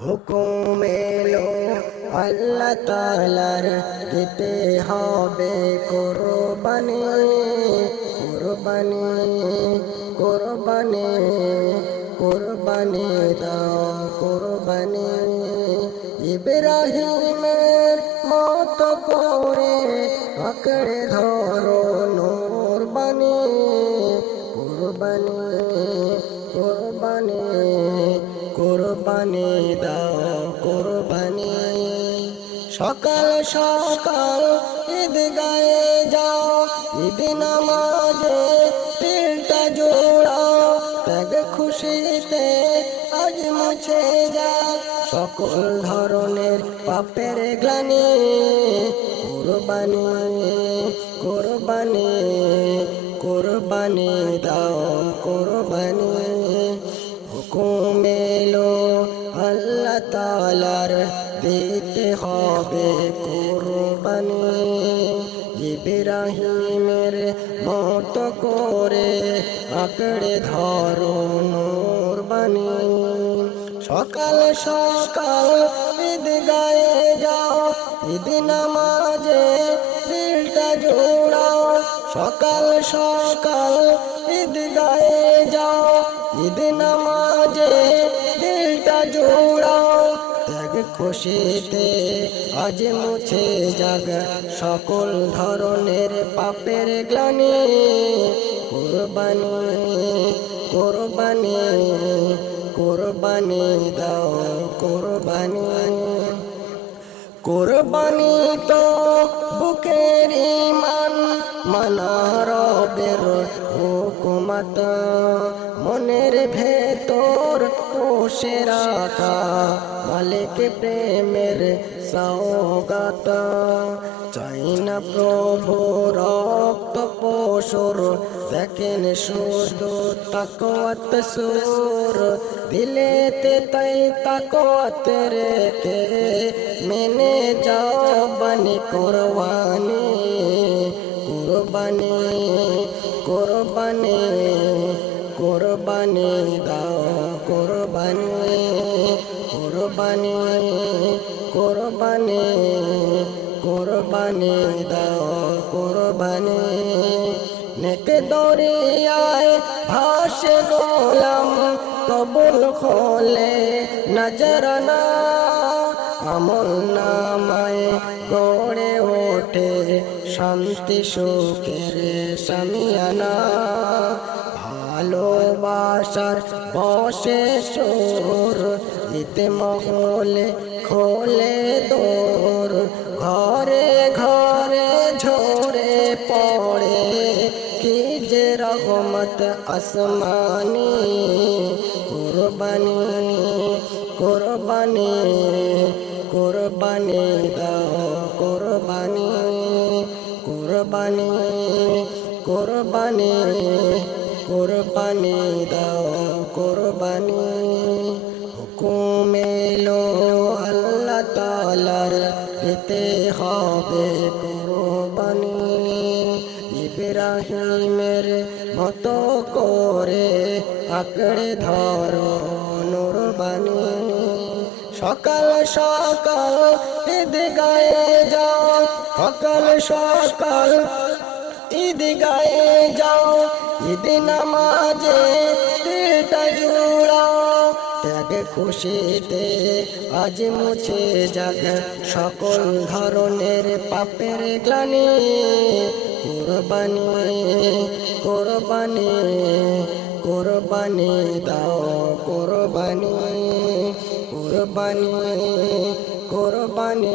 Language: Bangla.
হুকুম এলো আল্লাহ তালার দিতে হবে কোরবানি কোরবানি কোরবানি কোরবানি দাও, কোরবানি। ইব্রাহিমের মত করে আঁকড়ে ধরো নোর বানি কোরবানি কোরবানি। কোরবানি দাও, কোরবানি। সকাল সকাল ঈদ গায়ে যাও, ঈদ নামাজে তিলটা জোড়াও, ত্যাগ খুশিতে আজ মুছে যা সকল ধরনের পাপের গ্লানি, কোরবানি কোরবানি কোরবানি দাও, কোরবানি। তালার দিতে হবে কোরবানি। ইব্রাহিমের মত করে আঁকড়ে ধরো নোর বানি সকাল সকাল ঈদ গায়ে যাও, ঈদ নামাজে দিলটা জোড়াও। সকাল সকাল ঈদ গায়ে যাও, ঈদ নামাজে দিলটা জোড়াও। খুশিতে আজ মুছে যাগ সকল ধরনের পাপের গ্লানি। কোরবানি কোরবানি কোরবানি দাও, কোরবানি। কোরবানি তো বুকের ইমান মানারবের মনের ভেতর পোষে রাখা, মালিক প্রেমের সৌগাত চাই না প্রভু রক্ত পশুর, দেখেন শুধু তাকওয়াত সুর। দিলেতে তাই তাকওয়াত রেখে মেনে যাও বানি কোরবানি কোরবানি। কোরবানি কোরবানি দাও, কোরবানি কোরবানি কোরবানি কোরবানি দাও, কোরবানি। নেক দরিয়ায় ভাসে গোলাম, কবুল খোলে নজরানা। আমল নামায় গড়ে ওঠে শান্তি সুখের সামিয়ানা ভালোবাসার বসে সোর ইতে মহলে খোলে দোর। ঘরে ঘরে ঝরে পড়ে, কি যে রহমত আসমানি। কোরবানি কোরবানি কোরবানি কোরবানি কোরবানি কোরবানি কোরবানি দাও, কোরবানি। হুকুম এলো আল্লাহ তালার দিতে হবে কোরবানি। ইব্রাহিমের মতো করে আঁকড়ে ধরো নুরবানি। সকাল সকাল গায়ে যাও সকাল সকাল, ঈদ গায়ে যাও, ঈদ নামাজে দিলটা জুড়াও। ত্যাগ খুশিতে আজ মুছে যাগ সকল ধরনের পাপের গ্লানি। কোরবানি কোরবানি কোরবানি দাও, কোরবানি কোরবানি কোরবানি।